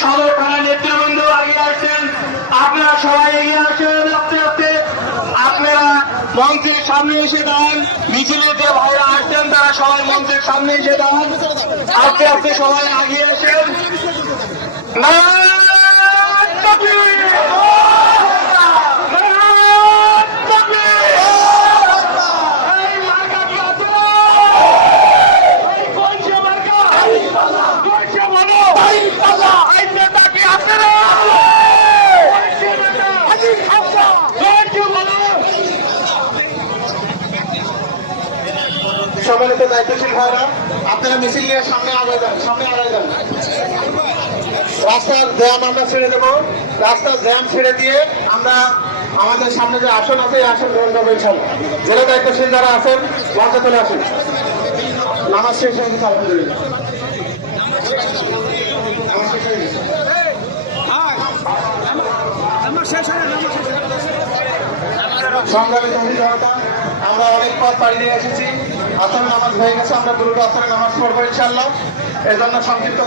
সদর থানা নেতৃবৃন্দ এগিয়ে আসছেন। আপনারা সবাই এগিয়ে আসেন, আস্তে আস্তে আপনারা মঞ্চের সামনে এসে দাঁড়ান। মিছিলে যে ভাইরা আসছেন তারা সবাই মঞ্চের সামনে এসে দাঁড়ান, আস্তে আস্তে সবাই এগিয়ে আসেন। সম্মানিত দায়িত্বশীল ভাইরা, আপনারা মিছিল নিয়ে সামনে আগায় যান, সামনে আগায় যান। রাস্তার জ্যাম আমরা ছেড়ে দেবো। রাস্তার জ্যাম ছেড়ে দিয়ে আমরা আমাদের সামনে যে আসন আছে এই আসন গ্রহণ করবো ইনশাল্লাহ। জেলা দায়িত্বশীল যারা আছেন মঞ্চে চলে আসেন। নামাজ শেষ হয়ে গেছে, আলহামদুলিল্লাহ। সংগ্রামী জনতা, আমরা অনেক পথ পাড়ি দিয়ে এসেছি। আসরের নামাজ হয়ে গেছে, আমরা দ্রুত আসরের নামাজ পড়বো ইনশাল্লাহ। এর জন্য সংক্ষিপ্ত